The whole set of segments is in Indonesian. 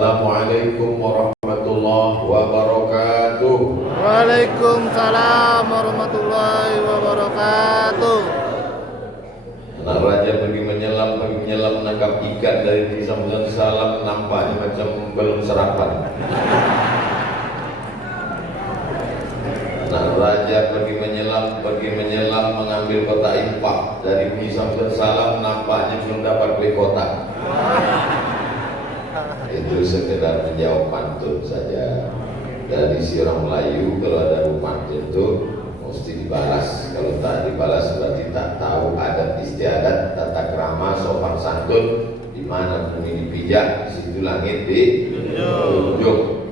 Assalamualaikum warahmatullahi wabarakatuh. Waalaikumsalam warahmatullahi wabarakatuh. Anak raja pergi menyelam menangkap ikan dari pisang dan salam, nampaknya macam belum sarapan. Anak raja pergi menyelam mengambil kotak infak dari pisang dan salam, nampaknya belum dapat beli kotak. Itu sekedar menjawab pantun saja. Dari si orang Melayu, kalau ada rumah itu mesti dibalas. Kalau tak dibalas berarti tak tahu adat istiadat, tata krama, sopan santun. Di mana bumi dipijak, di situ langit dijunjung.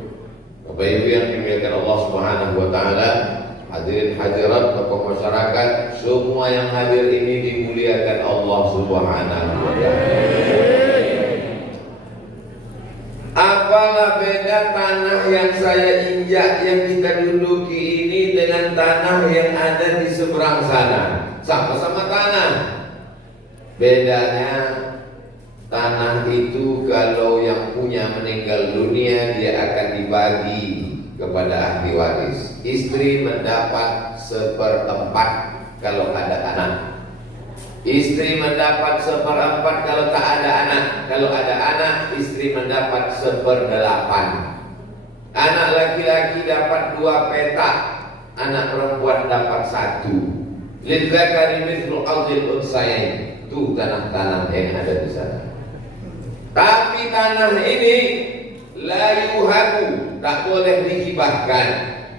Bapak Ibu yang dimuliakan Allah Subhanahu wa taala, hadirin hadirat tokoh masyarakat, semua yang hadir ini dimuliakan Allah Subhanahu wa taala. Apalah beda tanah yang saya injak, yang kita duduki ini dengan tanah yang ada di seberang sana. Sama-sama tanah. Bedanya tanah itu kalau yang punya meninggal dunia, dia akan dibagi kepada ahli waris. Istri mendapat seperempat kalau ada anak. Istri mendapat seperempat kalau tak ada anak. Kalau ada anak, istri mendapat seperdelapan. Anak laki-laki dapat 2 petak, anak perempuan dapat 1. Lidzakari mithlu hadzil unthayain. Itu tanah-tanah yang ada di sana. Tapi tanah ini la yuhabu, tak boleh dihibahkan.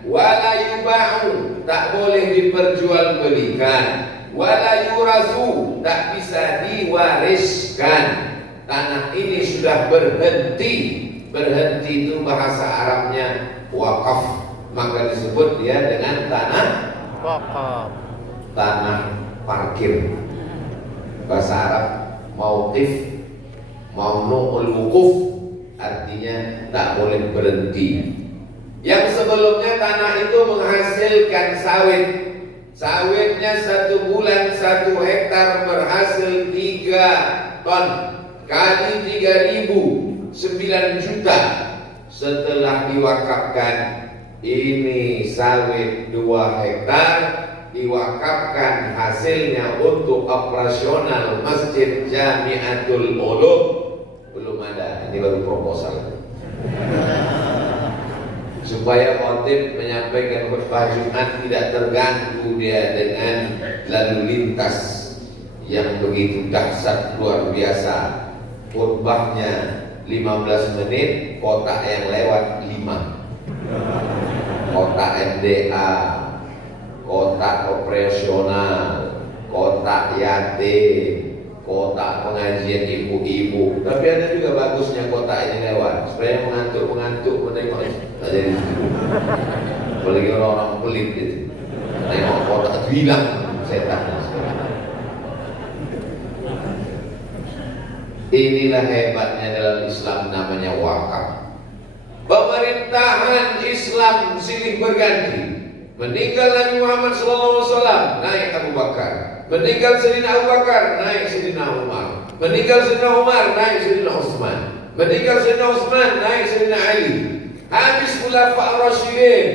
Wala yuba'u, tak boleh diperjualbelikan. Wala yurasu, tak bisa diwariskan. Tanah ini sudah berhenti. Berhenti itu bahasa Arabnya wakaf, maka disebut dia dengan tanah Wakaf. Tanah parkir. Bahasa Arab mauqif, mamnu'ul wukuf, artinya tak boleh berhenti. Yang sebelumnya tanah itu menghasilkan sawit. Sawitnya 1 bulan 1 hektar berhasil 3 ton, kali 3.000, 9 juta. Setelah diwakafkan, ini sawit 2 hektar diwakafkan, hasilnya untuk operasional Masjid Jamiatul Ulum. Belum ada, ini baru proposal. Supaya khotib menyampaikan khutbah Jumat tidak terganggu dia dengan lalu lintas yang begitu dahsyat luar biasa. Khutbahnya 15 menit, kotak yang lewat 5. Kotak MDA, kotak operasional, kotak yatim, kotak pengajian ibu-ibu. Tapi ada juga bagusnya kotak ini lewat, supaya mengantuk menengok. Tak jadi situ. Apalagi orang-orang pelit gitu. Tengok kotak itu hilang setan. Inilah hebatnya dalam Islam, namanya wakaf. Pemerintahan Islam silih berganti. Meninggal Nabi Muhammad SAW, naik Abu Bakar. Meninggal Sayyidina Abu Bakar, naik Sayyidina Umar. Meninggal Sayyidina Umar, naik Sayyidina Utsman. Meninggal Sayyidina Utsman, naik Sayyidina Ali. Habis Khulafaur Rasyidin.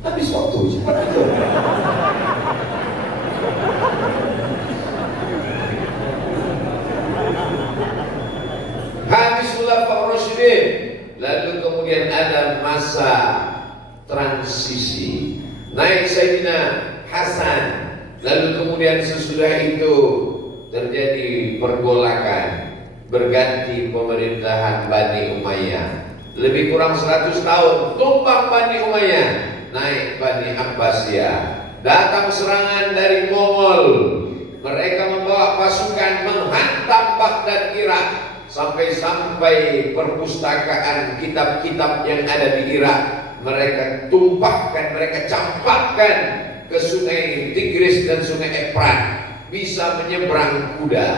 Habis waktu cepat itu. Habis Khulafaur Rasyidin. Lalu kemudian ada masa transisi. Naik Sayyidina Hasan. Lalu kemudian sesudah itu terjadi pergolakan. Berganti pemerintahan Bani Umayyah. Lebih kurang 100 tahun tumbang Bani Umayyah, naik Bani Abbasiyah. Datang serangan dari Mongol. Mereka membawa pasukan menghantam Baghdad, Irak. Sampai perpustakaan kitab-kitab yang ada di Irak mereka tumpahkan, mereka campakkan ke sungai Tigris dan sungai Efrat. Bisa menyeberang kuda,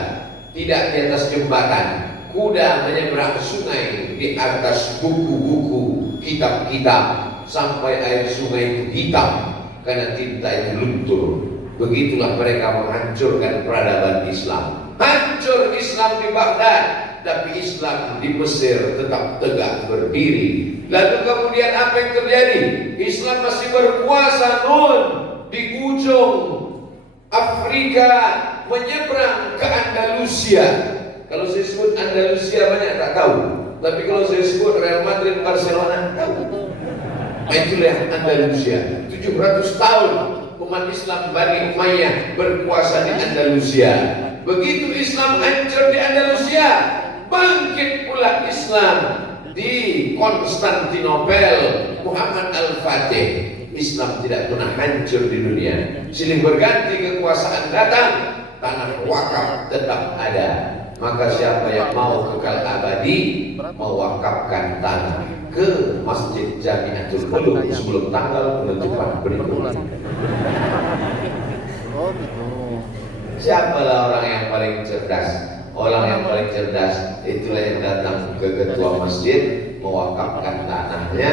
tidak di atas jembatan. Kuda menyeberang sungai di atas buku-buku, kitab-kitab, sampai air sungai itu hitam karena tinta itu luntur. Begitulah mereka menghancurkan peradaban Islam. Hancur Islam di Baghdad. tapi Islam di Mesir tetap tegak berdiri. Lalu kemudian apa yang terjadi? Islam masih berkuasa di ujung Afrika, menyeberang ke Andalusia. Kalau saya sebut Andalusia banyak tak tahu, tapi kalau saya sebut Real Madrid, Barcelona tahu. Itulah Andalusia. 700 tahun umat Islam Bani Umayyah berkuasa di Andalusia. Begitu Islam hancur di Andalusia, bangkit pula Islam di Konstantinopel, Muhammad Al-Fatih. Islam tidak pernah hancur di dunia. Silih berganti kekuasaan datang, tanah wakaf tetap ada. Maka siapa yang mau kekal abadi, mewakafkan tanah ke Masjid Jamiatul Ulum sebelum tanggal penutupan berikut. Oh gitu. Siapalah orang yang paling cerdas? Orang yang paling cerdas itulah yang datang ke ketua masjid, mewakafkan tanahnya.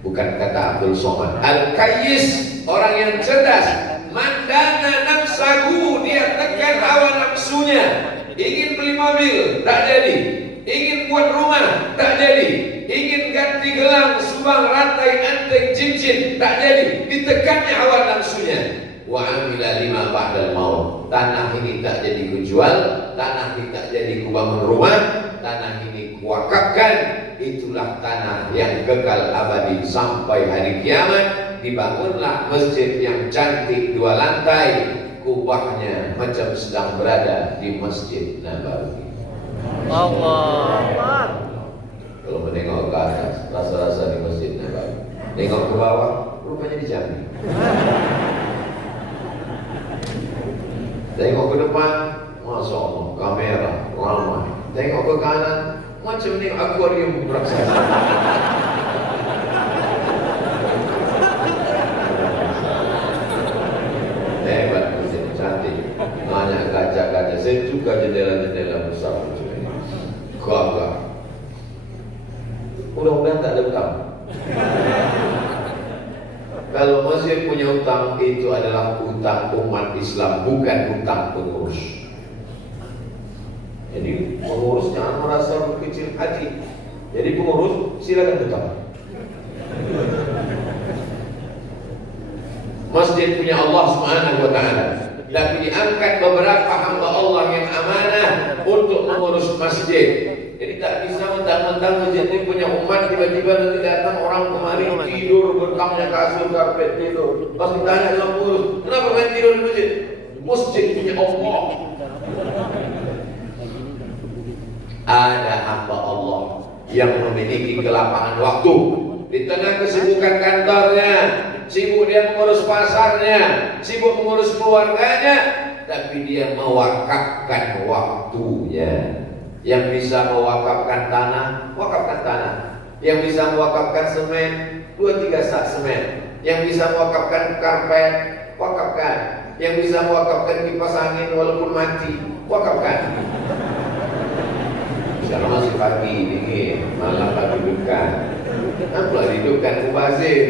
Bukan kata Abdul Somad. Al-Kayyis, orang yang cerdas. Mandana nafsahu, dia tekan hawa nafsunya. Ingin beli mobil, tak jadi. Ingin buat rumah, tak jadi. Ingin ganti gelang, subang, rantai, anting, cincin, tak jadi. Ditekannya hawa nafsunya. Wa amila lima ba'dal maut. Tanah ini tak jadi kujual, tanah ini tak jadi kubangun rumah, tanah ini kuwakafkan. Itulah tanah yang kekal abadi sampai hari kiamat. Dibangunlah masjid yang cantik 2 lantai, kubahnya macam sedang berada di Masjid Nabawi. Allah. Kalau menengok ke atas, rasa-rasa di Masjid Nabawi. Tengok ke bawah, rupanya di Jambi. Tengok ke depan, Masya Allah, kamera, ramai. Tengok ke kanan, macam ni akuarium raksasa. Hebat masjid, cantik. Banyak kaca-kaca. Saya suka jendela-jendela besar macam ini. Gagah. Mudah-mudahan tak ada utang. Kalau masjid punya utang, itu adalah utang umat Islam, bukan utang pengurus. Jadi pengurus jangan merasa berkecil hati. Jadi pengurus silakan utang. Masjid punya Allah Subhanahu wa taala. Tapi diangkat beberapa hamba Allah yang amanah untuk mengurus masjid. Jadi tak bisa mentang-mentang masjid ini punya umat, tiba-tiba nanti datang orang kemari tidur bentangnya kasur karpet tidur. Pas ditanya sama pengurus, kenapa main tidur di masjid? Masjid punya Allah. Ada hamba Allah yang memiliki kelapangan waktu di tengah kesibukan kantornya, sibuk dia mengurus pasarnya, sibuk mengurus keluarganya, tapi dia mewakafkan waktunya. Yang bisa mewakafkan tanah, wakafkan tanah. Yang bisa mewakafkan semen, 2-3 sak semen. Yang bisa mewakafkan karpet, wakafkan. Yang bisa mewakafkan kipas angin walaupun mati, wakafkan. Sekarang masih pagi, dingin, malam tak hidupkan. Apa hidupkan mubazir?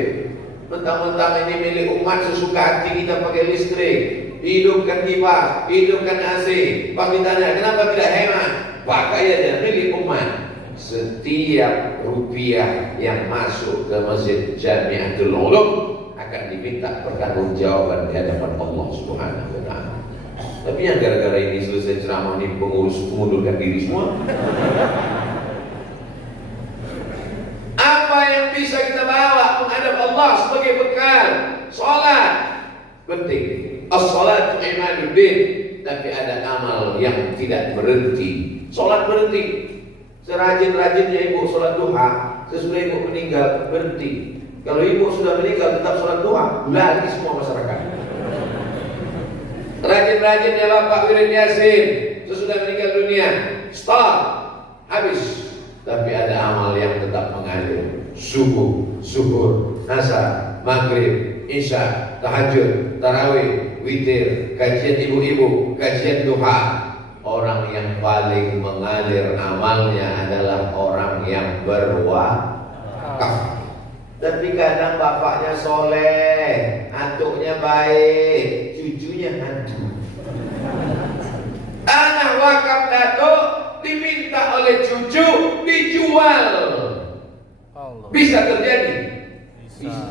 Mentang-mentang ini milik umat, sesuka hati kita pakai listrik. Hidupkan kipas, hidupkan AC. Pas ditanya, kenapa tidak hemat? Pakai aja, milik umat. Setiap rupiah yang masuk ke Masjid Jamiatul Ulum akan diminta pertanggungjawaban di hadapan Allah Subhanahu wa taala. Tapi yang gara-gara ini selesai ceramah ini pengurus mengundurkan diri semua. Apa yang bisa kita bawa menghadap Allah sebagai bekal? Salat penting. As-salatu imaduddin. Tapi ada amal yang tidak berhenti. Salat berhenti. Serajin-rajinnya ibu salat duha, sesudah ibu meninggal berhenti. Kalau ibu sudah meninggal tetap salat duha, lari semua masyarakat. Rajin-rajinnya bapak wirid yasin, sesudah meninggal dunia, stop, habis. Tapi ada amal yang tetap mengalir. Subuh, zuhur, asar, maghrib, isya, tahajud, tarawih, witir, kajian ibu-ibu, kajian duha. Orang yang paling mengalir amalnya adalah orang yang berwakaf. Tapi kadang bapaknya soleh, atuknya baik, cucunya hantu. Anak wakaf datuk diminta diminta oleh cucu, dijual. Allah. Bisa terjadi. Bisa.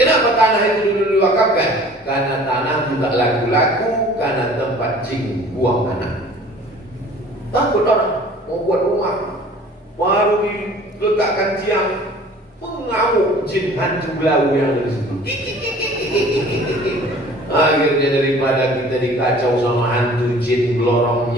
Kenapa tanah itu dulu diwakafkan? Karena tanah juga laku-laku, karena tempat jin buang anak. Takut orang mau buat rumah, baru diletakkan tiang, mengamuk jin hantu belau yang ada di situ. Akhirnya daripada kita dikacau sama hantu jin blorong,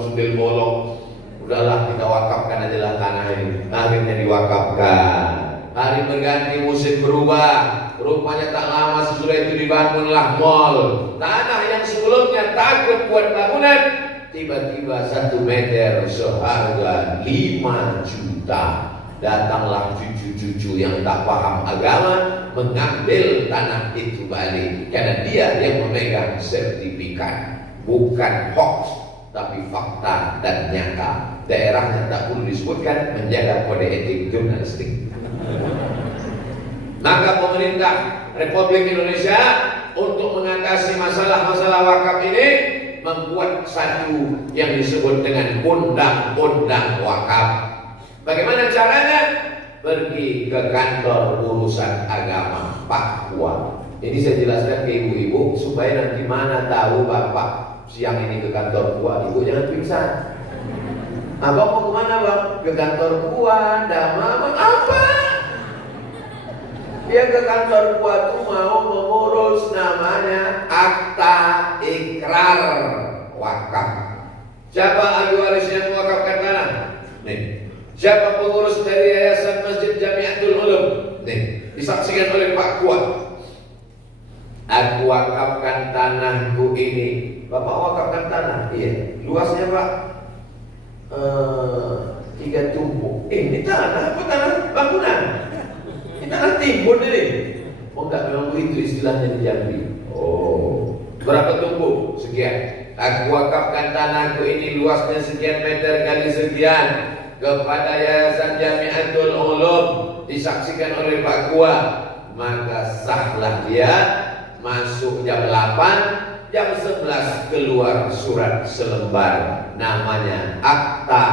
sundel bolong, udahlah kita wakafkan aja lah tanah ini. Akhirnya diwakafkan. Hari berganti, musim berubah. Rupanya tak lama sesudah itu dibangunlah mall. Tanah yang sebelumnya takut buat bangunan, tiba-tiba 1 meter seharga 5 juta. Datanglah cucu-cucu yang tak paham agama, mengambil tanah itu balik. Karena dia yang memegang sertifikat. Bukan hoax, tapi fakta dan nyata. Daerahnya tak perlu disebutkan, menjaga kode etik jurnalistik. Maka pemerintah Republik Indonesia untuk mengatasi masalah-masalah wakaf ini membuat satu yang disebut dengan undang-undang wakaf. Bagaimana caranya? Pergi ke kantor urusan agama Papua. Ini saya jelaskan ke ibu-ibu supaya nanti mana tahu bapak siang ini ke kantor gua, ibu jangan pingsan. Abang mau kemana bang? Ke kantor gua, Dama, apa? Dia ke kantor gua tuh mau mengurus namanya akta ikrar wakaf. Siapa ahli waris yang mewakafkan tanah? Nih. Siapa pengurus dari Yayasan Masjid Jamiatul Ulum? Nih, disaksikan oleh Pak Kuat. Aku wakafkan tanahku ini. Bapak wakafkan tanah? Iya. Luasnya Pak 3 tumpuk. Ini tanah apa tanah bangunan? Ini tanah timbun ini. Oh enggak, memang begitu istilahnya di Jambi. Oh, berapa tumpuk? Sekian. Aku wakafkan tanahku ini luasnya sekian meter kali sekian kepada Yayasan Jamiatul Ulum, disaksikan oleh Pak Kuat. Maka sahlah dia. Masuk jam 8, jam 11 keluar surat selembar, namanya Akta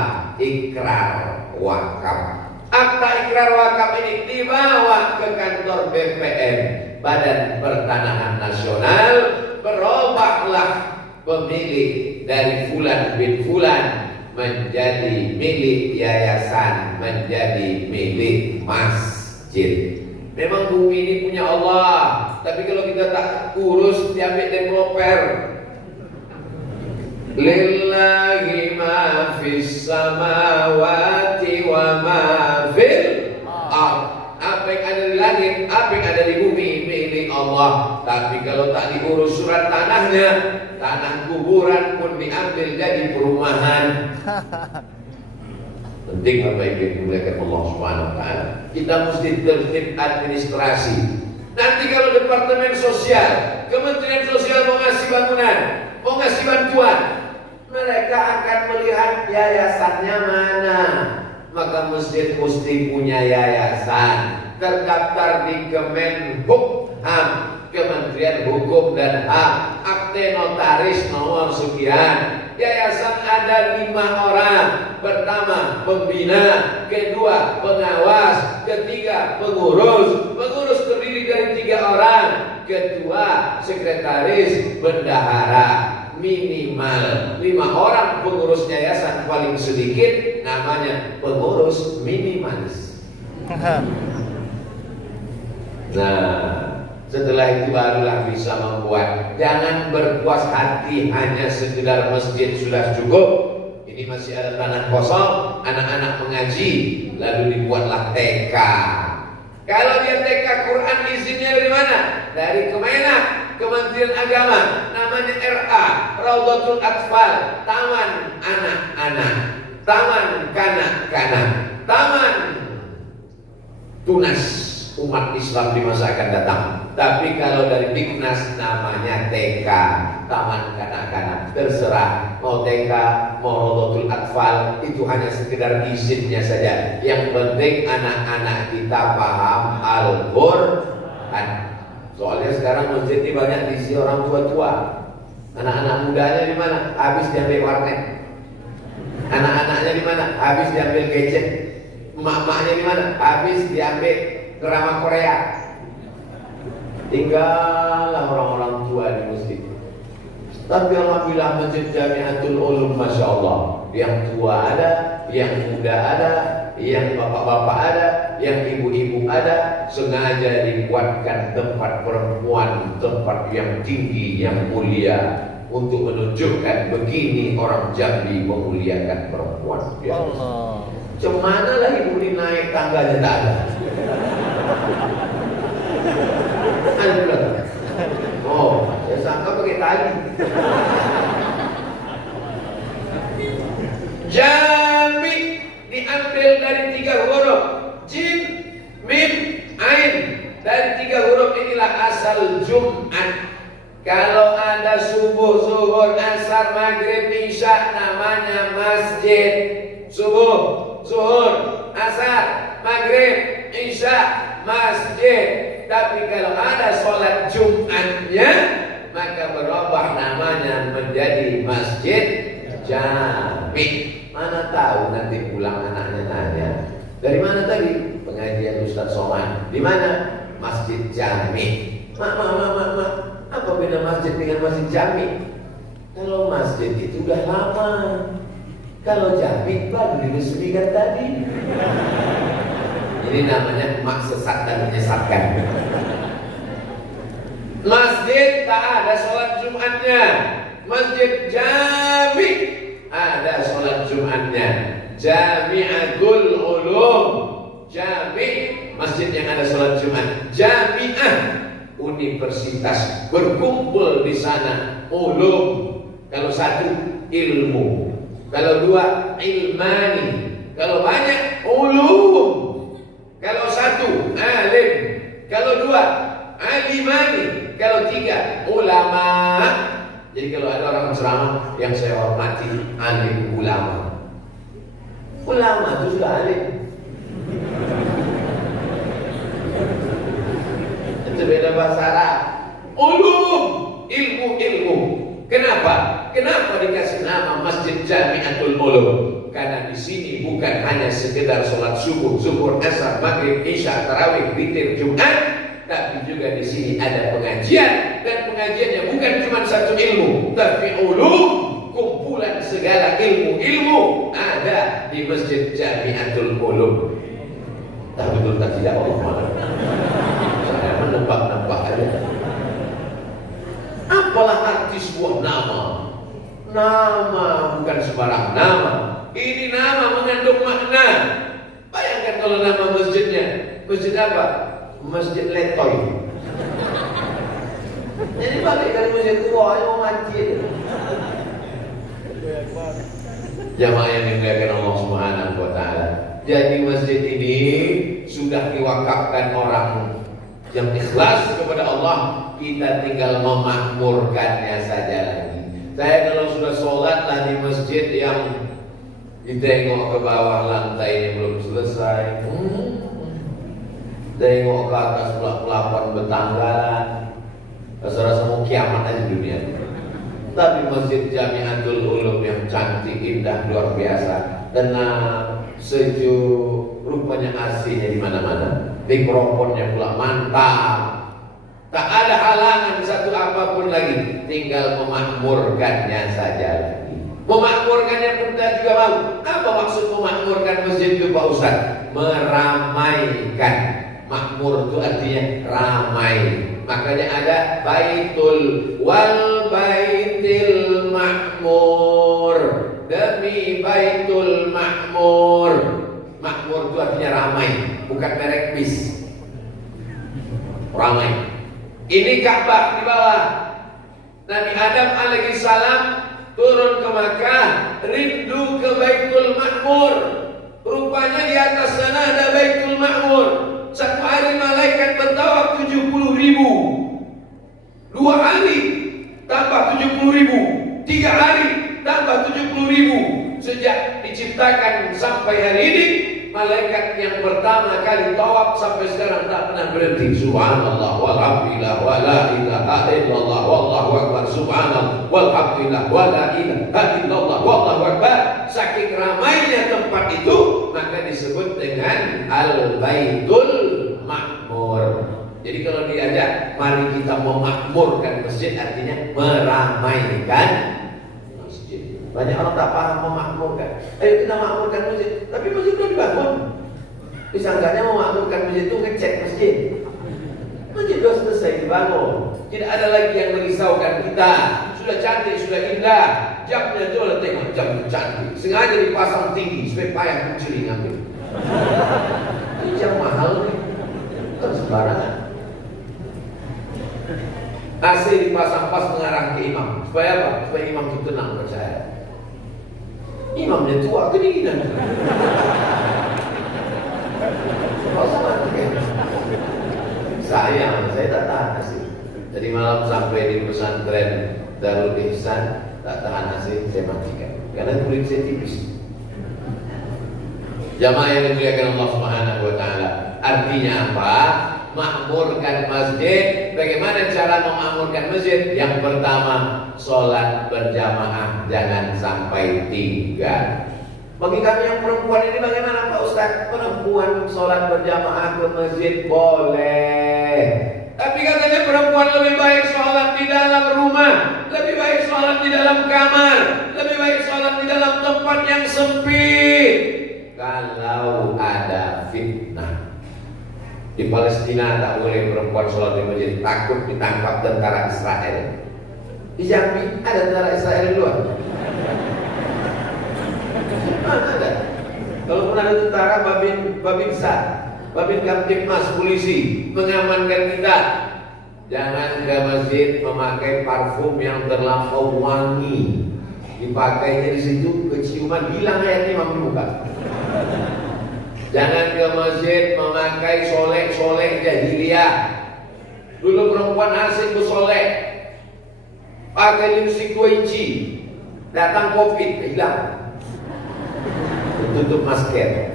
Ikrar Wakaf. Akta Ikrar Wakaf ini dibawa ke kantor BPN, Badan Pertanahan Nasional. Berubahlah pemilik dari Fulan bin Fulan menjadi milik yayasan, menjadi milik masjid. Memang bumi ini punya Allah, tapi kalau kita tak urus, diambil developer. Lillahi ma fis samawati wa ma fil ardh. Apa yang ada di langit, apa yang ada di bumi milik Allah. Tapi kalau tak diurus surat tanahnya, tanah kuburan pun diambil jadi perumahan. Penting Bapak Ibu dimuliakan Allah Subhanahu wa taala. Kita mesti tertib administrasi. Nanti kalau Departemen Sosial, Kementerian Sosial mau ngasih bangunan, mau ngasih bantuan, mereka akan melihat yayasannya mana. Maka masjid mesti punya yayasan, terdaftar di Kemenhukam, Kementerian Hukum dan HAM, akte notaris nomor sekian. Yayasan ada 5 orang. Pertama pembina, kedua pengawas, ketiga pengurus. Pengurus terdiri dari 3 orang, ketua, sekretaris, bendahara. Minimal 5 orang pengurus yayasan, paling sedikit namanya pengurus minimalis. Nah, setelah itu barulah bisa membuat. Jangan berpuas hati hanya sekedar masjid sudah cukup. Ini masih ada tanah kosong, anak-anak mengaji, lalu dibuatlah TK. Kalau dia TK Quran izinnya dari mana? Dari Kemenak, Kementerian Agama, namanya RA, Raudhatul Atfal, Taman Anak-anak, Taman Kanak-kanak, Taman Tunas umat Islam di masa akan datang. Tapi kalau dari Diknas namanya TK, Taman Kanak-kanak. Terserah mau TK, mau Raudhatul Atfal, itu hanya sekedar izinnya saja. Yang penting anak-anak kita paham Al-Quran. Soalnya sekarang masjid ini banyak diisi orang tua-tua. Anak-anak mudanya di mana? Habis diambil warnet. Anak-anaknya di mana? Habis diambil gadget. Emak-emaknya di mana? Habis diambil drama Korea. Tinggallah orang-orang tua di masjid. Tapi alhamdulillah Masjid Jamiatul Ulum, Masya Allah, yang tua ada, yang muda ada, yang bapak-bapak ada, yang ibu-ibu ada. Sengaja dibuatkan tempat perempuan, tempat yang tinggi, yang mulia, untuk menunjukkan begini orang Jambi memuliakan perempuan. Ya. Allah. Cemana lah ibu ini naik tangganya tak ada. Ada. Oh, saya sangka pakai tali. Jami diambil dari 3 huruf, jim, mim, ain. Dari 3 huruf inilah asal Jumat. Kalau ada subuh, zuhur, asar, maghrib, isya, namanya masjid. Subuh, zuhur, asar, maghrib, isya, masjid. Tapi kalau ada sholat Jumatnya, maka berubah namanya menjadi masjid jami. Mana tahu nanti pulang anaknya nanya, dari mana tadi? Pengajian Ustaz Somad. Di mana? Masjid Jami. Mak, apa beda masjid dengan masjid jami? Kalau masjid itu udah lama, kalau jami baru diresmikan tadi. Ini namanya mak sesat dan menyesatkan. Masjid tak ada sholat Jumatnya. Masjid Jami ada sholat Jumatnya. Jami'atul Ulum, Jami, masjid yang ada sholat Jumat. Jami'ah, universitas, berkumpul di sana. Ulum, kalau satu ilmu, kalau dua ilmani, kalau banyak ulum. Kalau satu alim, kalau dua alimani, kalau tiga ulama. Jadi kalau ada orang ceramah yang saya hormati, alim ulama. Ulama itu sudah alim. Itu beda bahasa Arab. Ulum, ilmu. Kenapa? Kenapa dikasih nama Masjid Jamiatul Ulum? Karena di sini bukan hanya sekedar sholat subuh, zuhur, asar, maghrib, isya, tarawih, witir, Jumat, tapi juga di sini ada pengajian, dan pengajiannya bukan cuma satu ilmu, tapi ulum, kumpulan segala ilmu ada di Masjid Jamiatul Ulum. Tak betul tak tidak Allah malam. Saya menebak-nebak aja. Apalah arti sebuah nama? Nama bukan sembarang nama. Ini nama mengandung makna. Bayangkan kalau nama masjidnya, masjid apa? Masjid Letoy. Jadi balik dari masjid tua, yang mau mati. Jamaah yang dimuliakan Allah Subhanahu wa Ta'ala. Jadi masjid ini sudah diwakafkan orang yang ikhlas kepada Allah. Kita tinggal memakmurkannya saja lagi. Saya kalau sudah sholat lah di masjid yang ditengok ke bawah lantainya belum selesai, tengok ke atas pelafon betanggalan, rasa-rasa mau kiamat aja dunia. Tapi Masjid Jamiatul Ulum yang cantik, indah, luar biasa, tenang, sejuk, rupanya AC-nya di mana-mana, mikrofonnya pula mantap. Tak ada halangan satu apapun lagi, tinggal memakmurkannya saja lagi. Memakmurkannya pun kita juga mau. Apa maksud memakmurkan masjid itu Pak Ustaz? Meramaikan. Makmur itu artinya ramai. Makanya ada baitul wal baitil makmur. Demi baitul makmur. Makmur itu artinya ramai, bukan merek bis. Ramai. Ini Ka'bah di bawah. Nabi Adam alaihi salam turun ke Makkah, rindu ke Baitul Ma'mur. Rupanya di atas sana ada Baitul Ma'mur. Satu hari malaikat bertawaf 70.000. 2 hari tambah 70.000. 3 hari tambah 70.000. Sejak diciptakan sampai hari ini, malaikat yang pertama kali tawaf sampai sekarang tak pernah berhenti. Subhanallah walhamdulillah wa la ilaha illallah wallahu akbar. Subhanallah walhamdulillah wa la ilaha illallah wallahu akbar. Saking ramainya tempat itu, maka disebut dengan Al-Baitul Ma'mur. Jadi kalau diajak, mari kita memakmurkan masjid, artinya meramaikan masjid. Banyak orang tak paham memakmurkan. Ayo kita makmurkan masjid, tapi masjid belum dibangun. Disangkanya memakmurkan masjid itu ngecek masjid. Masjid sudah selesai dibangun. Tidak ada lagi yang merisaukan kita. Sudah cantik, sudah indah. Jamnya coba tengok, jam cantik. Sengaja dipasang tinggi supaya payah mencuri ngambil. Ini jam mahal nih, bukan sembarangan. AC dipasang pas mengarah ke imam. Supaya apa? Supaya imam itu tenang percaya. Imamnya tua, kedinginan. Saya tak tahan nasi. Jadi malam sampai di pesantren Darul Ihsan, tak tahan nasi, saya matikan. Karena kulit saya tipis. Jamaah yang dimuliakan Allah Subhanahu wa taala. Artinya apa? Makmurkan masjid. Bagaimana cara memakmurkan masjid? Yang pertama, sholat berjamaah, jangan sampai 3. Bagi kami yang perempuan ini bagaimana Pak Ustaz? Perempuan sholat berjamaah ke masjid boleh, tapi katanya perempuan lebih baik sholat di dalam rumah, lebih baik sholat di dalam kamar, lebih baik sholat di dalam tempat yang sempit. Kalau ada fitnah di Palestina, tak boleh perempuan sholat di masjid, takut ditangkap tentara Israel. Di Jambi ada tentara Israel di luar. Mana ada? Kalau pun ada tentara Babinsa, Babin Kamtipmas polisi mengamankan kita. Jangan ke masjid memakai parfum yang terlampau wangi. Dipakainya di situ keciuman, hilang ayat imam dibuka. Jangan ke masjid memakai solek-solek jahiliyah. Dulu perempuan asing bersolek, pakai lipstick Gucci, datang COVID, hilang. Tutup masker.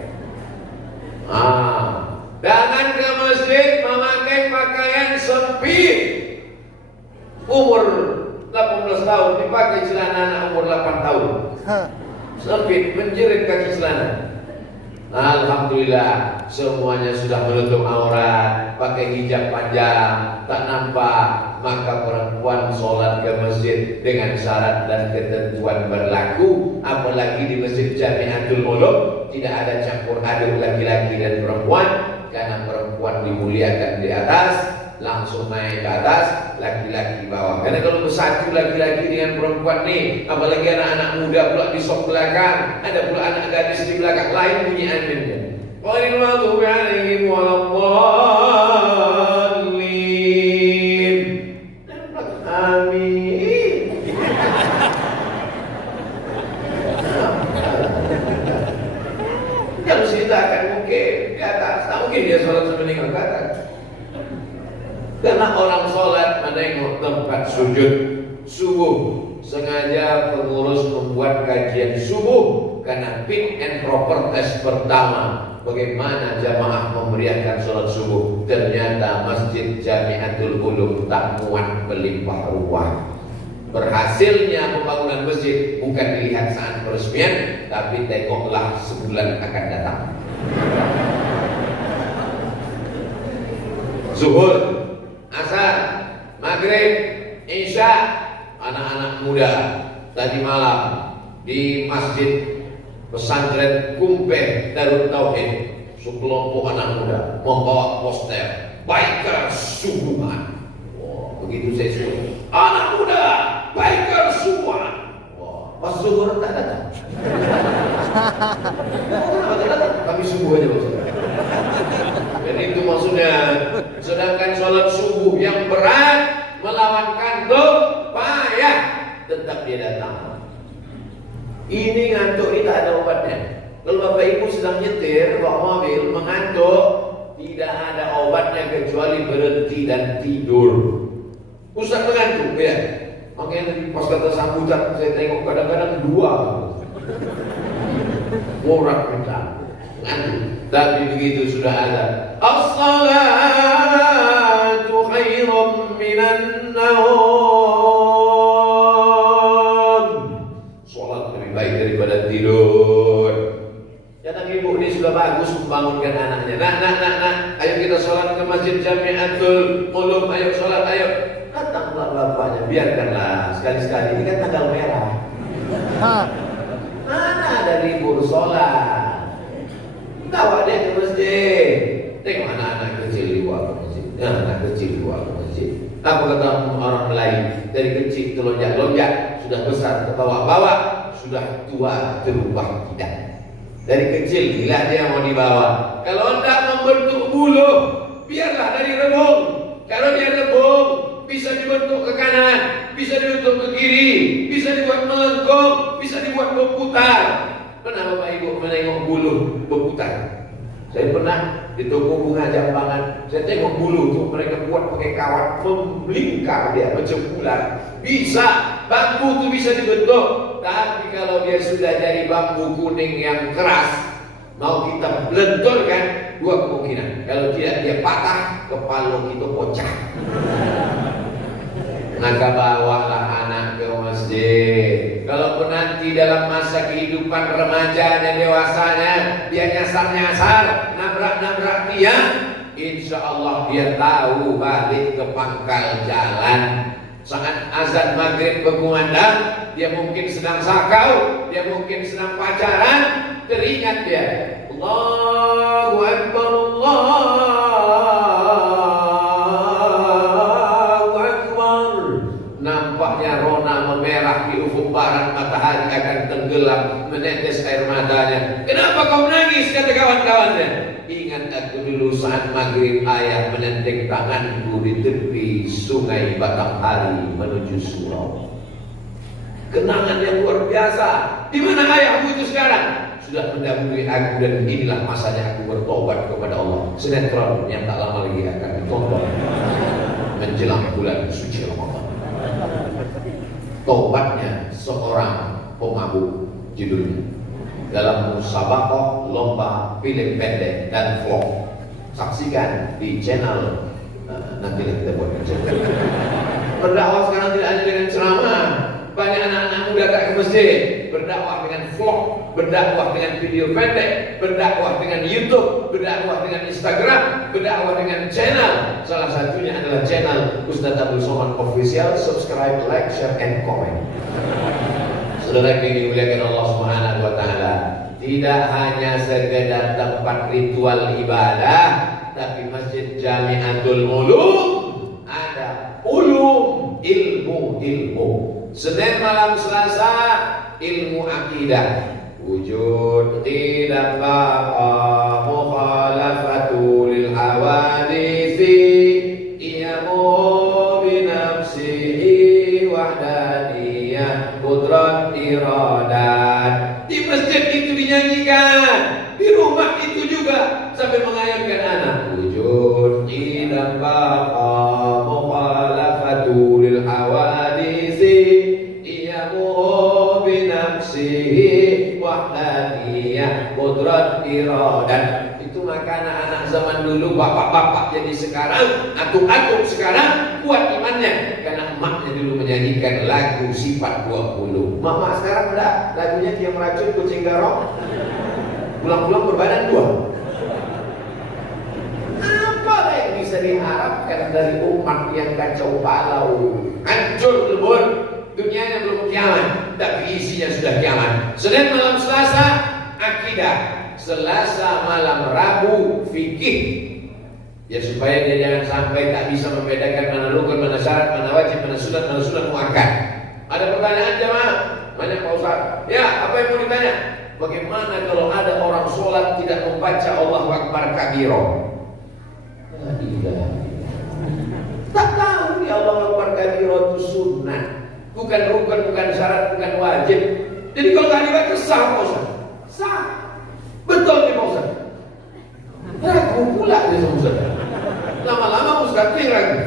Jangan ke masjid memakai pakaian sempit. Umur 18 tahun dipakai celana anak umur 8 tahun. Sempit, menjerit kaki celana. Alhamdulillah, semuanya sudah menutup aurat, pakai hijab panjang, tak nampak. Maka perempuan sholat ke masjid dengan syarat dan ketentuan berlaku. Apalagi di Masjid Jamiatul Ulum tidak ada campur aduk laki-laki dan perempuan, karena perempuan dimuliakan di atas, langsung naik ke atas, laki-laki bawah. Karena kalau bersatu laki-laki dengan perempuan nih, apalagi anak-anak muda pula di sok belakang, ada pula anak gadis di belakang, lain bunyi aminnya. Ghairil maghdubi alaihim waladdallin. Amin. Yang ceritakan mungkin di atas, tak mungkin dia sholat sambil meninggal ke atas. Karena orang sholat menengok tempat sujud subuh. Sengaja pengurus membuat kajian subuh karena fit and proper test pertama. Bagaimana jamaah memeriahkan sholat subuh? Ternyata Masjid Jamiatul Ulum tak muat melimpah ruah. Berhasilnya pembangunan masjid bukan dilihat saat peresmian, tapi tengoklah sebulan akan datang. Zuhur, asar, maghrib, isya, anak-anak muda tadi malam di masjid pesantren Kumpeh Darut Tauhid, sekelompok anak muda membawa poster biker subuhan. Begitu saya suruh, anak muda biker subuhan. Pas zuhur tak datang. Kami subuh aja maksudnya. Dan itu maksudnya, sedangkan sholat subuh yang berat melawan kantuk payah, tetap dia datang. Ini ngantuk ini tak ada obatnya. Kalau bapak ibu sedang nyetir bawa mobil mengantuk, tidak ada obatnya kecuali berhenti dan tidur. Ustaz mengantuk ya. Makanya pas kata sambutan saya tengok kadang-kadang 2 ngorak minta. Tapi begitu sudah ada as-salatu khairum minan naum, sholat lebih baik daripada tidur. Kadang ibu ini sudah bagus membangunkan anaknya. Nak, ayo kita sholat ke masjid Jamiatul Ulum, ayo sholat, ayo. Datanglah bapaknya, biarkanlah sekali-sekali, ini kan tanggal merah. Mana ada libur sholat? Bawa dia ke masjid. Tengok anak-anak kecil dibawa ke masjid. Anak kecil dibawa ke masjid. Apa kata orang lain? Dari kecil telonjak-lonjak, sudah besar terbawa-bawa, sudah tua terubah tidak. Dari kecil gila dia mau dibawa. Kalau hendak membentuk bulu, biarlah dari rebung. Kalau dia rebung, bisa dibentuk ke kanan, bisa dibentuk ke kiri, bisa dibuat melengkung, bisa dibuat berputar. Pernah Bapak Ibu menengok bulu berputar? Saya pernah di toko bunga Jambangan, saya tengok bulu tuh mereka buat pakai kawat, melingkar dia macam ular. Bisa, bambu tuh bisa dibentuk. Tapi kalau dia sudah jadi bambu kuning yang keras, mau kita lenturkan, dua kemungkinan. Kalau tidak dia patah, kepala kita pecah. Maka bawalah anak ke masjid. Kalaupun nanti dalam masa kehidupan remaja dan dewasanya dia nyasar-nyasar, nabrak-nabrak tiang, insya Allah dia tahu balik ke pangkal jalan. Saat azan maghrib berkumandang, dia mungkin sedang sakau, dia mungkin sedang pacaran, teringat dia, Allahu Akbar, Allahu Akbar. Nampaknya rona memerah di ufuk barat, matahari akan tenggelam, menetes air matanya. Kenapa kau menangis? Kata kawan-kawannya. Ingat aku dulu saat maghrib ayah menenteng tanganku di tepi sungai Batanghari menuju surau. Kenangan yang luar biasa. Di mana ayahmu itu sekarang? Sudah mendahului aku dan inilah masanya aku bertobat kepada Allah. Sinetron yang tak lama lagi akan ditonton menjelang bulan suci Ramadan. Tobatnya seorang pemabuk, judulnya dalam musabaqah lomba film pendek dan vlog. Saksikan di channel nanti kita buat channel. Berdakwah sekarang tidak hanya dengan ceramah. Banyak anak-anak muda tak ke masjid, berdakwah dengan vlog, berdakwah dengan video pendek, berdakwah dengan YouTube, berdakwah dengan Instagram, berdakwah dengan channel. Salah satunya adalah channel Ustaz Abdul Somad Official. Subscribe, like, share, and comment. Saudara yang dimuliakan Allah Subhanahu wa taala, tidak hanya sekedar tempat ritual ibadah, tapi Masjid Jamiatul Ulum ada ulum, ilmu. Senin malam Selasa ilmu akidah. Wujud tidak baqa mukhalafatu lil hawadisi, iyamu binafsihi wahdaniyah qudrat iradat. Di masjid itu dinyanyikan, di rumah itu juga sampai mengayatkan anak. Wujud tidak baqa mukhalafatu lil hawadisi, iyamu binafsihi wahdaniyah qudrat iradat. Itu maka anak-anak zaman dulu, bapak-bapak jadi sekarang, atuk-atuk sekarang kuat imannya karena emaknya dulu menyanyikan lagu sifat 20. Mama sekarang enggak, lagunya dia meracun kucing garong, pulang-pulang berbadan 2. Apa yang bisa diharapkan dari umat yang kacau balau, hancur lebur, dunianya belum kiamat, tapi isinya sudah kiamat. Senin malam Selasa akidah, Selasa malam Rabu fikih. Ya supaya dia jangan sampai tak bisa membedakan mana rukun, mana syarat, mana wajib, mana sunat muakkad. Ada pertanyaan jemaah? Banyak Pak Ustaz. Ya, apa yang mau ditanya? Bagaimana kalau ada orang sholat tidak membaca Allahu Akbar kabiro? Tak tahu ya Allahu Akbar kabiro itu sunnah, bukan rukun, bukan syarat, bukan wajib. Jadi kalau tak dibaca sah Pak Ustaz. Sah. Betul nih Pak Ustaz. Ragu pula dia sama Ustaz. Lama-lama Ustaz ini ragu.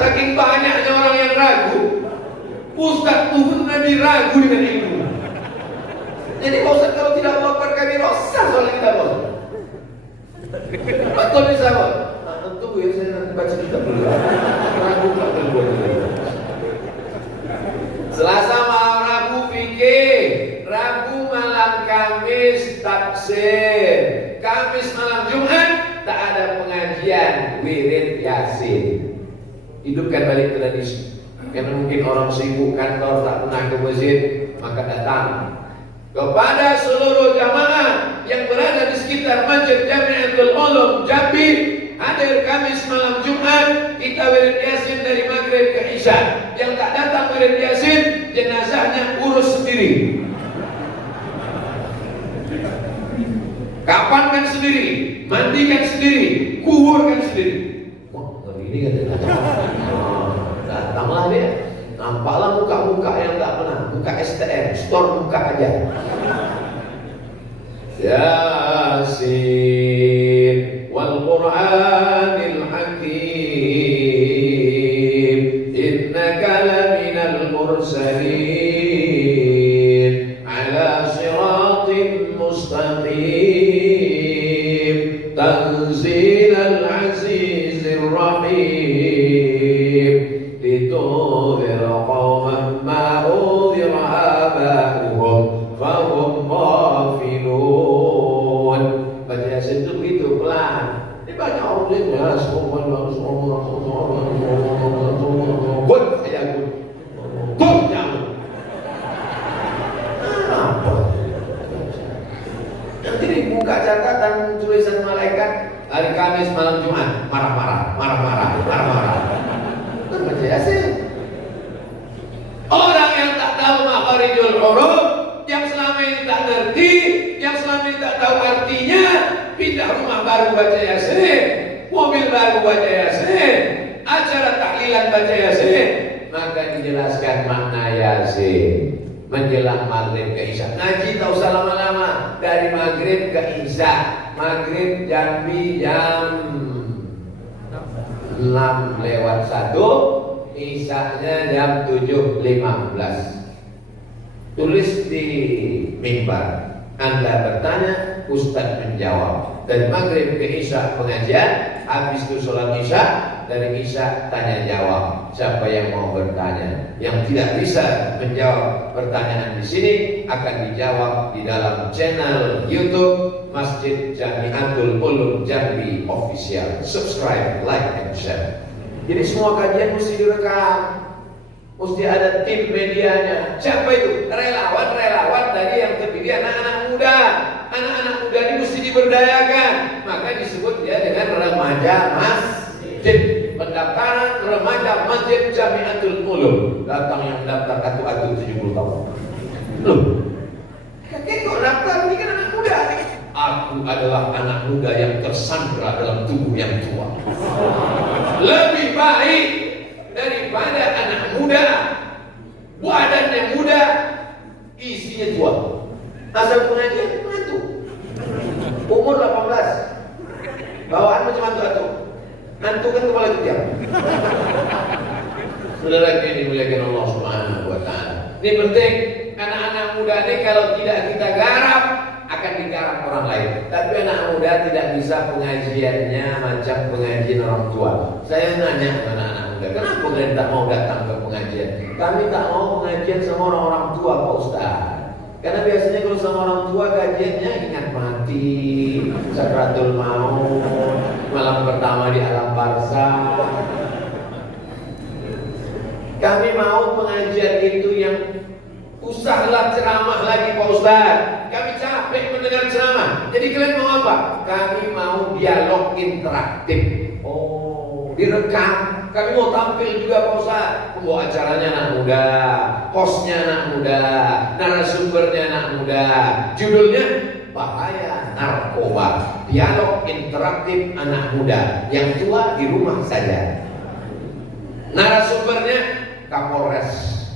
Saking banyaknya orang yang ragu, Ustaz tuh Nabi ragu dengan ilmu. Jadi Pak Ustaz kalau tidak mau perkara sah soal kita Pak. Betul bisa Pak. Tunggu ya, saya nanti baca kitab dulu. Rabu malam dulu. Selasa malam Rabu fikih, Rabu malam Kamis tafsir, Kamis malam Jumat tak ada pengajian wirid Yasin. Hidupkan balik tradisi. Karena mungkin orang sibuk kantor tak pernah ke masjid, maka datang kepada seluruh jamaah yang berada di sekitar Masjid Jami'atul Ulum Jambi, hadir Kamis malam Jumat, kita wirid Yasin dari Maghrib ke Isya. Yang tak datang wirid Yasin, jenazahnya urus sendiri. Kapankan sendiri, mandikan sendiri, kuburkan sendiri. Wah, ini kan datanglah dia. Nampaklah muka-muka yang tak pernah, muka STM, store muka aja. Yasin wal Qur'anil Hakim, innaka laminal mursalin ala siratin mustaqim, tanzilal azizir rahim, litunzir qauman ma unzira aba'uhum fahum ghafilun. Baca Yasin itu begitu pelan. Ini banyak orang ya, semua nanti dibuka catatan tulisan malaikat hari Kamis malam Jumat, marah-marah. Baca Yasin. Orang yang tak tahu makharijul huruf, yang selama ini tak ngerti, yang selama ini tak tahu artinya, pindah rumah baru baca Yasin, mobil baru baca Yasin, acara tahlilan baca Yasin, maka dijelaskan makna Yasin. Menjelang maghrib ke Isya, ngaji tak usah lama-lama, dari maghrib ke Isya. Maghrib Jambi jam 6:01, Isyanya jam 7:15. Tulis di mimbar, Anda bertanya, Ustaz menjawab. Dari maghrib ke Isya pengajian, habis itu sholat Isya. Dari Isya tanya jawab. Siapa yang mau bertanya, yang tidak bisa menjawab pertanyaan di sini akan dijawab di dalam channel YouTube Masjid Jami'atul Ulum Jambi Official. Subscribe, like, and share. Jadi semua kajian mesti direkam, mesti ada tim medianya. Siapa itu? Relawan dari yang terpilih anak-anak muda. Anak-anak muda ini mesti diberdayakan. Maka disebut dia dengan remaja masjid. Pendaftaran remaja Masjid Jami'atul Ulum. Datang yang daftar atu-atu 70 tahun. Loh, kakek kok daftar? Ini kan anak muda. Aku adalah anak muda yang tersandra dalam tubuh yang tua. Lebih baik daripada anak muda, badannya muda, isinya tua. Asal pengajian mantu, umur 18, bawaan macam mantu-atu. Mantu kan kepala ketiak. Saudara yang dimuliakan Allah Subhanahu wa Ta'ala. Ini penting, anak-anak muda ini kalau tidak kita garap akan digarap orang lain. Tapi anak muda tidak bisa pengajiannya macam pengajian orang tua. Saya nanya kepada anak muda, kenapa kalian tak mau datang ke pengajian? Kami tak mau pengajian sama orang-orang tua Pak Ustaz. Karena biasanya kalau sama orang tua kajiannya ingat mati, sakratul maut, malam pertama di alam barzah. Kami mau pengajian itu yang usahlah ceramah lagi Pak Ustaz. Kami capek mendengar ceramah. Jadi kalian mau apa? Kami mau dialog interaktif. Oh, direkam. Kami mau tampil juga Pak Ustaz. Pembawa acaranya anak muda, hostnya anak muda, narasumbernya anak muda. Judulnya bahaya narkoba. Dialog interaktif anak muda. Yang tua di rumah saja. Narasumbernya Kapolres,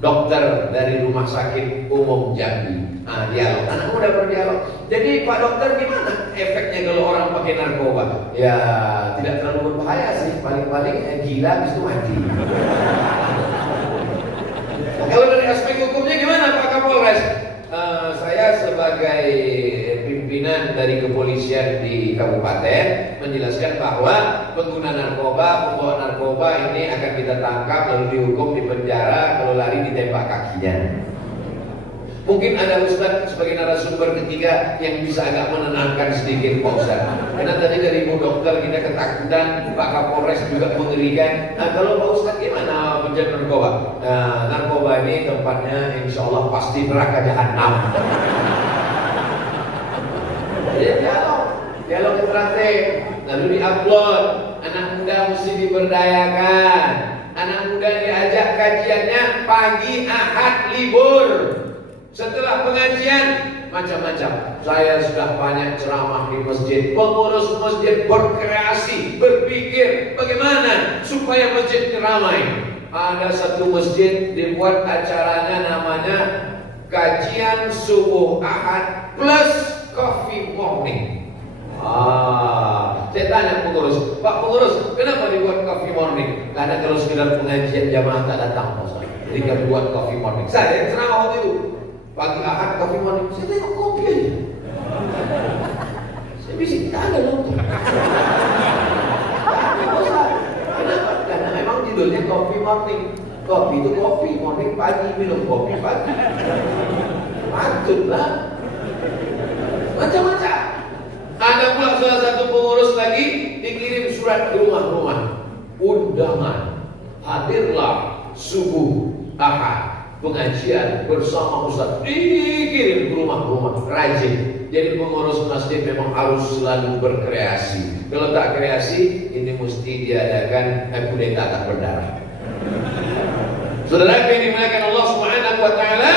dokter dari Rumah Sakit Umum Jambi. Dialog, anak muda berdialog. Jadi Pak Dokter gimana efeknya kalau orang pakai narkoba? Ya tidak terlalu berbahaya sih, paling-paling gila habis itu mati. Kalau dari aspek hukumnya gimana Pak Kapolres? saya sebagai pimpinan dari kepolisian di kabupaten menjelaskan bahwa pengguna narkoba, pembawa narkoba ini akan kita tangkap lalu dihukum di penjara, kalau lari ditembak kakinya. Mungkin ada Ustaz sebagai narasumber ketiga yang bisa agak menenangkan sedikit Pak Ustaz. Karena tadi dari Ibu Dokter kita ketakutan, Pak Kapolres juga mengerikan. Nah kalau Pak Ustaz gimana penjaga narkoba? Nah, narkoba ini tempatnya insya Allah pasti neraka jahanam. Jadi dialog interaktif, lalu diupload. Anak muda mesti diberdayakan. Anak muda diajak kajiannya pagi Ahad libur. Setelah pengajian macam-macam. Saya sudah banyak ceramah di masjid. Pengurus masjid berkreasi, berpikir bagaimana supaya masjid ramai. Ada satu masjid dibuat acaranya namanya kajian subuh Ahad plus coffee morning. Saya tanya pengurus, Pak pengurus, kenapa dibuat coffee morning? Karena kalau sekedar pengajian jamaah tak datang, jadi kami buat coffee morning. Saya ceramah waktu itu. Pagi Ahad kopi morning, saya tengok kopi aja. Saya bisik, tak ada loh. Kenapa? Karena memang judulnya kopi morning. Kopi itu kopi, morning pagi, minum kopi pagi. Patutlah. Macam-macam. Ada pula salah satu pengurus lagi dikirim surat ke rumah-rumah. Undangan, hadirlah subuh Ahad. Pengajian bersama Ustaz dikirim ke rumah-rumah rajin. Jadi pengurus masjid memang harus selalu berkreasi. Kalau tak kreasi, ini mesti diadakan kudeta tak berdarah. Saudara yang dimuliakan Allah Subhanahu wa taala,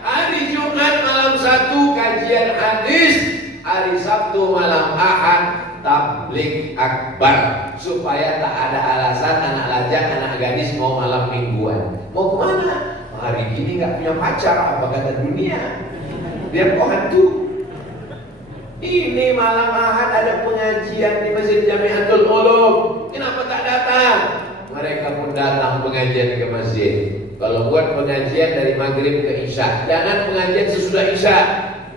hari Jumat malam 1 kajian hadis, hari Sabtu malam Ahad tabligh akbar, supaya tak ada alasan anak lajang, anak gadis mau malam mingguan. Mau kemana? Hari ini nggak punya pacar, apa kata dunia? Biar kok hantu. Ini malam Ahad ada pengajian di Masjid Jamiatul Ulum. Kenapa tak datang? Mereka pun datang pengajian ke masjid. Kalau buat pengajian dari maghrib ke isya, jangan pengajian sesudah isya.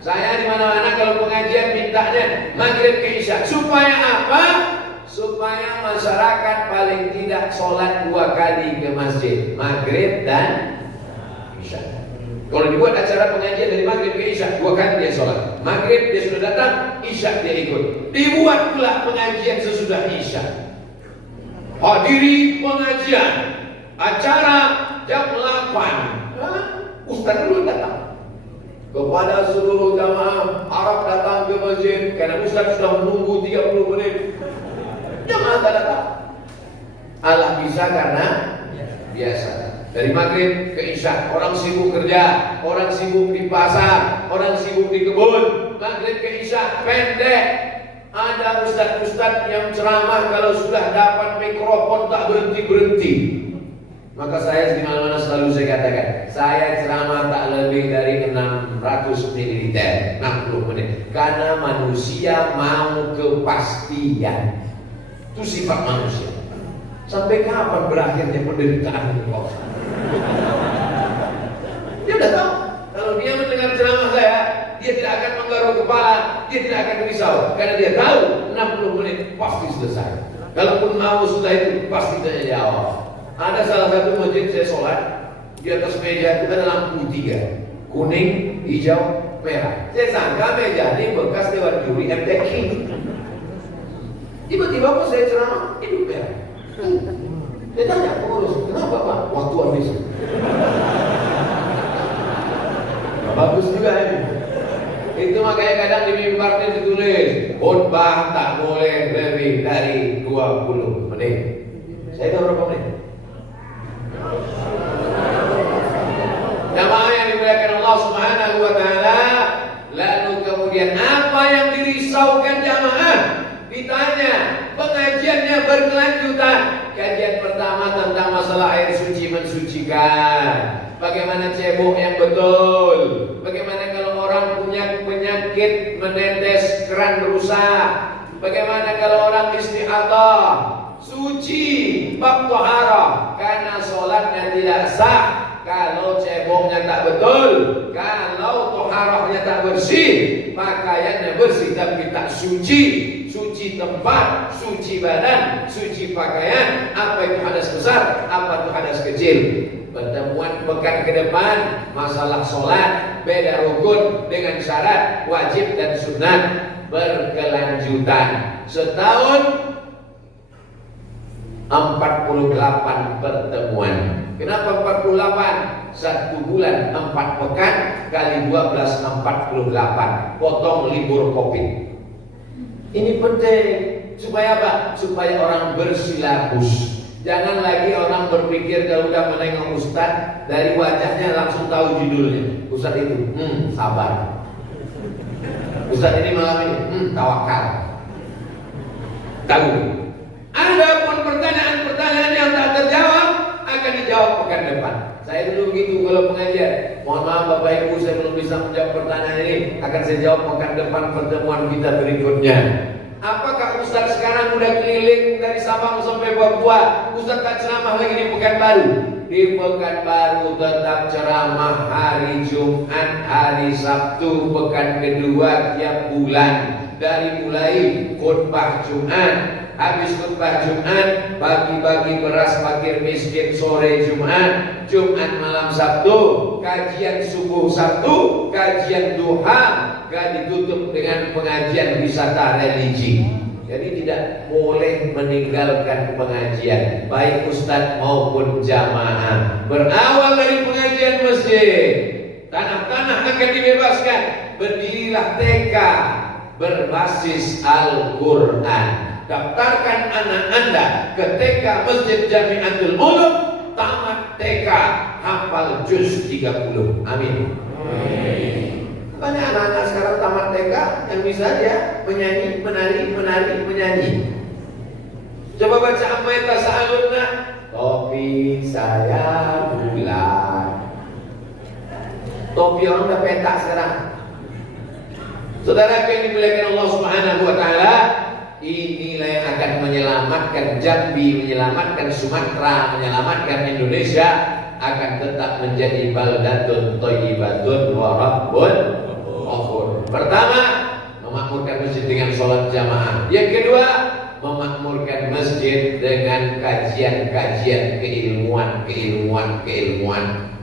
Saya di mana-mana kalau pengajian mintanya maghrib ke isya. Supaya apa? Supaya masyarakat paling tidak sholat 2 kali ke masjid, maghrib dan isya. Kalau dibuat acara pengajian dari maghrib ke isya, 2 kali dia sholat. Maghrib dia sudah datang, isya dia ikut. Dibuat pula pengajian sesudah isya. Hadiri pengajian, acara jam 8. Ustaz dulu datang. Kepada seluruh jamaah harap datang ke masjid, karena Ustaz sudah menunggu 30 menit. Jamaah tak datang. Allah bisa karena biasa. Dari maghrib ke isya, orang sibuk kerja, orang sibuk di pasar, orang sibuk di kebun. Maghrib ke isya pendek. Ada ustaz-ustaz yang ceramah kalau sudah dapat mikrofon tak berhenti-berhenti. Maka saya di mana-mana selalu saya katakan, saya ceramah tak lebih dari 600 ml, 60 menit. Karena manusia mau kepastian. Itu sifat manusia. Sampai kapan berakhirnya penderitaan ini, Pak? Dia udah tahu. Kalau dia mendengar ceramah saya, dia tidak akan menggaruk kepala, dia tidak akan risau, karena dia tahu 60 menit pasti selesai. Kalaupun mau sudah itu pasti saya jawab. Ada salah satu masjid saya sholat, di atas meja itu ada lampu 3, kuning, hijau, merah. Saya sangka meja ini bekas Dewan Juri MTQ. Tiba-tiba pas saya ceramah, itu merah. Dia tanya pengurus, kenapa Pak? Waktu habis. Bagus juga ini. Itu makanya kadang di mimbar itu ditulis khutbah tak boleh lebih dari 20 menit. Saya tahu berapa menit? Jamaah yang dimuliakan Allah Subhanahu wa taala, lalu kemudian apa yang dirisaukan jamaah? Ditanya, pengajiannya berkelanjutan. Kajian pertama tentang masalah air suci mensucikan. Bagaimana cebok yang betul. Bagaimana kalau orang punya penyakit menetes keran rusak. Bagaimana kalau orang istihadah. Suci, bab taharah. Karena sholatnya tidak sah kalau ceboknya tak betul. kalau toharohnya tak bersih, pakaiannya bersih tapi tak suci, suci tempat, suci badan, suci pakaian, apa itu hadas besar, apa itu hadas kecil. Pertemuan pekan ke depan masalah sholat, beda rukun dengan syarat, wajib dan sunat, berkelanjutan. Setahun 48 pertemuan. Kenapa 48? 1 bulan 4 pekan kali 12 48. Potong libur Covid. Ini penting supaya apa? Supaya orang bersilabus. Jangan lagi orang berpikir kalau udah menengok ustaz dari wajahnya langsung tahu judulnya. Ustaz itu, sabar. Ustaz ini malam ini, tawakal. Tahu. Adapun pertanyaan-pertanyaan yang tak terjawab akan dijawab pekan depan. Saya dulu begitu kalau pengajian. Mohon maaf Bapak Ibu, saya belum bisa menjawab pertanyaan ini. Akan saya jawab pekan depan pertemuan kita berikutnya. Apakah Ustaz sekarang udah keliling dari Sabang sampai Papua? Ustaz tak ceramah lagi di Pekanbaru. Di Pekanbaru tetap ceramah hari Jumat, hari Sabtu, pekan kedua tiap bulan. Dari mulai khutbah Jumat, habis khutbah Jumat, bagi-bagi beras fakir miskin sore Jumat, Jumat malam Sabtu, kajian subuh Sabtu, kajian duha, ditutup dengan pengajian wisata religi. Jadi tidak boleh meninggalkan pengajian, baik ustadz maupun jamaah. Berawal dari pengajian masjid, tanah-tanah akan dibebaskan. Berdirilah TK berbasis Al-Quran. Daftarkan anak Anda ke TK Masjid Jamiatul Ulum, tamat TK hafal juz 30. Amin. Banyak anak-anak sekarang tamat TK yang bisa ya menyanyi, menyanyi. Coba baca amma yatasaaluna. Topi saya bulan. Topi orang udah petak sekarang. Saudara yang dimuliakan Allah Subhanahu wa taala, inilah yang akan menyelamatkan Jambi, menyelamatkan Sumatera, menyelamatkan Indonesia, akan tetap menjadi baldatun thayyibatun wa rabbun ghafur. Pertama, memakmurkan masjid dengan sholat jamaah. Yang kedua, memakmurkan masjid dengan kajian-kajian keilmuan.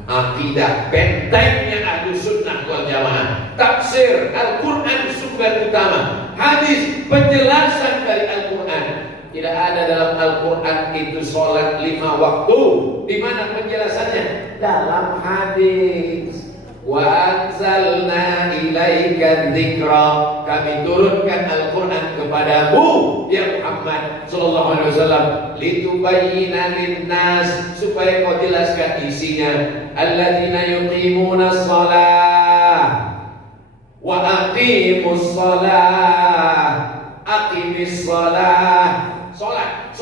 Akidah bentengnya ahlu sunnah wal jamaah. Tafsir Al-Quran sumber utama. Hadis penjelasan dari Al-Quran. Tidak ada dalam Al-Quran itu sholat 5 waktu. Di mana penjelasannya? Dalam hadis. Wa anzalna ilaika dzikra. Kami turunkan Al-Quran kepadamu ya Muhammad sallallahu alaihi wasallam, litubayyina linnas, supaya kau jelaskan isinya. Alladzina yuqimunas shalah wa aqimus shalah. Aqimis shalah. Sholat.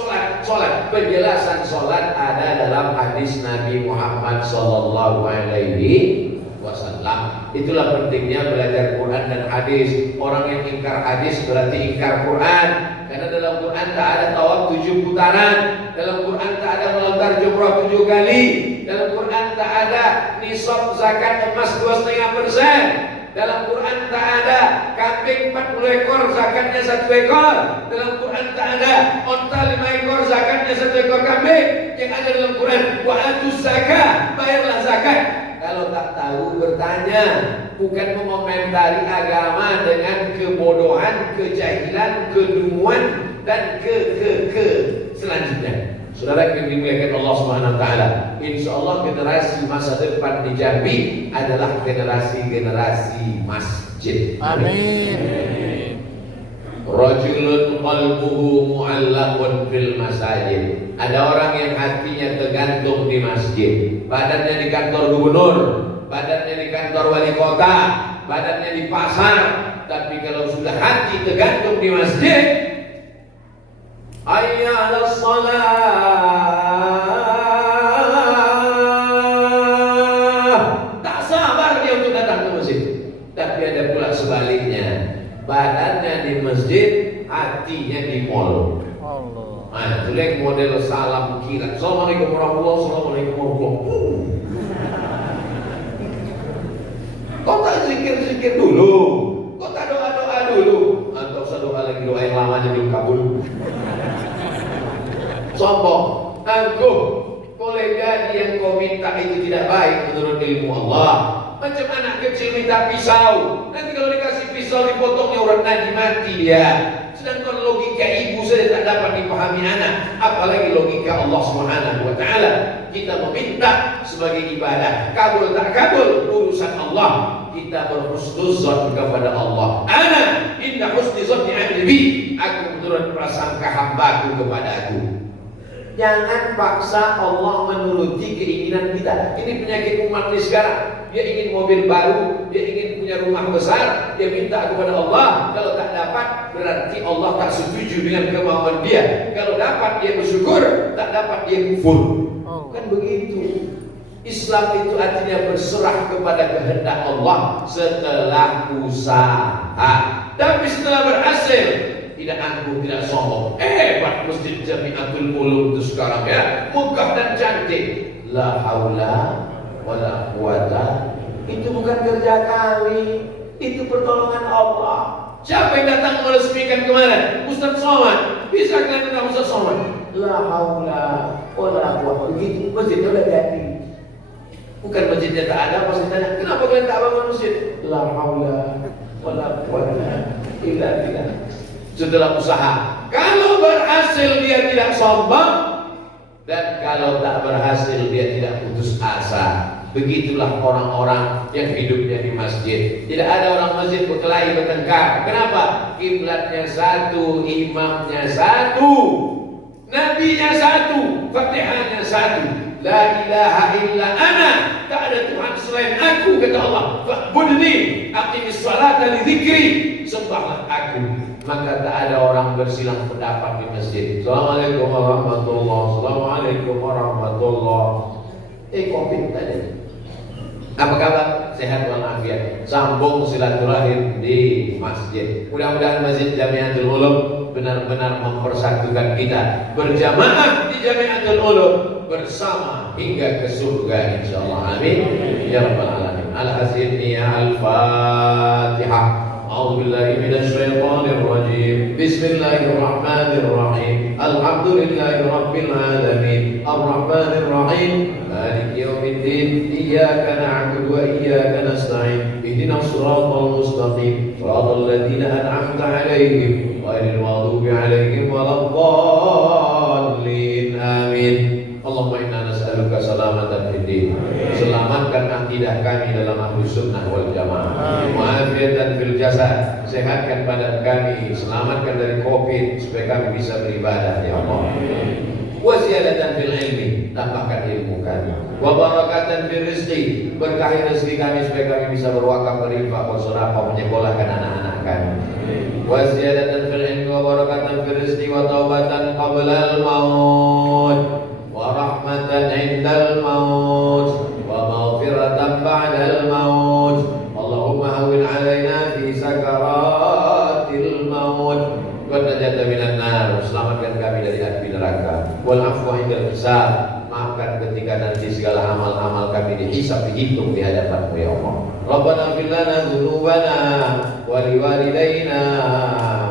Penjelasan sholat ada dalam hadis Nabi Muhammad sallallahu alaihi wasallam. Itulah pentingnya belajar Quran dan hadis. Orang yang ingkar hadis berarti ingkar Quran. Karena dalam Quran tak ada tawaf 7 putaran. Dalam Quran tak ada melontar jumrah 7 kali. Dalam Quran tak ada nisab zakat emas 2,5%. Dalam Quran tak ada kambing 40 ekor zakatnya 1 ekor. Dalam Quran tak ada onta 5 ekor zakatnya 1 ekor kambing. Yang ada dalam Quran wa atuz zakah, bayarlah zakat. Kalau tak tahu bertanya, bukan mengomentari agama dengan kebodohan, kejahilan, kedunguan dan ke selanjutnya. Saudara yang dimuliakan Allah Subhanahu wa taala, insyaallah generasi masa depan di Jambi adalah generasi masjid. Amin. Rajulun qalbuhu mu'allaqun fil masajid. Ada orang yang hatinya tergantung di masjid. Badannya di kantor gubernur, badannya di kantor wali kota, badannya di pasar, tapi kalau sudah hati tergantung di masjid, hayya 'alas shalah, tak sabar dia untuk datang ke masjid. Tapi ada pula sebaliknya, badannya di masjid, hatinya di mall. Nah, itu yang model salam kira. Assalamualaikum warahmatullahi wabarakatuh. Assalamualaikum warahmatullahi wabarakatuh. zikir dulu. Kok tak doa-doa dulu? Atau usah doa lagi, doa yang lamanya belum kabul. Sombong, angkuh. Boleh jadi yang kau minta itu tidak baik menurut ilmu Allah. Macam anak kecil minta pisau, nanti kalau dikasih pisau dipotongnya orang nanti mati dia. Sedangkan logika ibu saja tak dapat dipahami anak, apalagi logika Allah Subhanahu wa taala. Kita meminta sebagai ibadah, kabul tak kabul urusan Allah. Kita berhusnuzon kepada Allah. Ana inna husni zanni abdi bi. Aku menurut prasangka hambaku kepada aku. Jangan paksa Allah menuruti keinginan kita. Ini penyakit umat ini sekarang. Dia ingin mobil baru, dia ingin punya rumah besar, dia minta kepada Allah. Kalau tak dapat, berarti Allah tak setuju dengan kemauan dia. Kalau dapat, dia bersyukur. Tak dapat, dia kufur. Kan begitu. Islam itu artinya berserah kepada kehendak Allah setelah usaha. Tapi setelah berhasil, tidak angkuh, tidak sombong. Hebat Masjid Jamiatul Ulum itu sekarang ya, megah dan cantik. La haula wala quwata. Itu bukan kerja kami, itu pertolongan Allah. Siapa yang datang meresmikan kemarin? Ustaz Somad. Bisa kan tentang Ustaz Somad? La haula wala quwata. Begitu masjidnya udah jadi. Bukan masjidnya tak ada, pasti tanya, kenapa kalian tak bangun masjid? La haula wala quwata illa billah. Setelah usaha. Kalau berhasil dia tidak sombong, dan kalau tak berhasil dia tidak putus asa. Begitulah orang-orang yang hidupnya di masjid. Tidak ada orang masjid berkelahi bertengkar. Kenapa? Kiblatnya satu, imamnya satu, nabinya satu, fatihahnya satu. La ilaha illa ana, tak ada Tuhan selain aku, kata Allah. Fa'budni, aqimis salata li dzikri, sembahlah aku. Maka tak ada orang bersilang pendapat di masjid. Assalamualaikum warahmatullahi wabarakatuh. Assalamualaikum warahmatullahi wabarakatuh. Kopi tadi. Apa kabar? Sehat walafiat. Sambung silaturahim di masjid. Mudah-mudahan Masjid Jamiatul Ulum benar-benar mempersatukan kita berjamaah di Jamiatul Ulum bersama hingga ke surga insyaallah. Amin ya rabbal alamin. Al-Hasidni Al-Fatihah. أعوذ بالله من الشيطان الرجيم بسم الله الرحمن الرحيم الحمد لله رب العالمين الرحمن الرحيم مالك يوم الدين إياك نعبد وإياك نستعين اهدنا الصراط المستقيم صراط الذين أنعمت عليهم غير المغضوب عليهم ولا الضالين آمين اللهم إنا نسألك سلامة في الدين. Selamatkan akidah kami dalam ahlus sunnah wal jamaah. Muafiatan fil jasad, sehatkan badan kami, selamatkan dari COVID supaya kami bisa beribadah ya Allah. Wa ziyadatan fil ilmi, tambahkan ilmu kami. Wa barakatan fil rizqi, berkahi rezeki kami supaya kami bisa berwakaf, berinfak, bersedekah, menyekolahkan anak-anak kami. Wa ziyadatan fil ilmi wa barakatan fil rizqi wa taubatan qabla al-maut wa rahmatan 'indal maut ومغفرة بعد الموت اللهم هون علينا في سكرات الموت والنجاة من النار. Selamatkan kami dari api neraka. Wal afwa indal hisab, maafkan ketika nanti segala amal-amal kami dihisab, dihitung di hadapan-Mu ya Allah. Rabbana ighfir lana dzunubana wa liwalidayna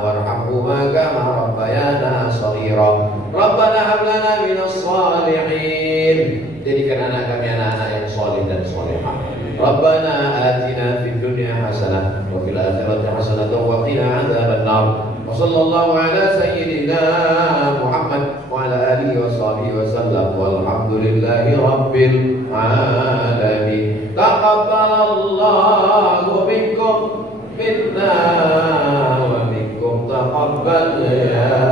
warhamhuma kama rabbayana shaghira. Rabbana hab lana minas shalihin, jadikan anak kami anak-anak yang saleh dan salehah. Rabbana atina fid dunya hasanah wa fil akhirati hasanah wa qina adzaban nar. Wa sallallahu ala sayyidina Muhammad wa ala alihi wa sahbihi wa sallam walhamdulillahi rabbil alamin. Taqabbalallahu minkum minna wa minkum taqabbal ya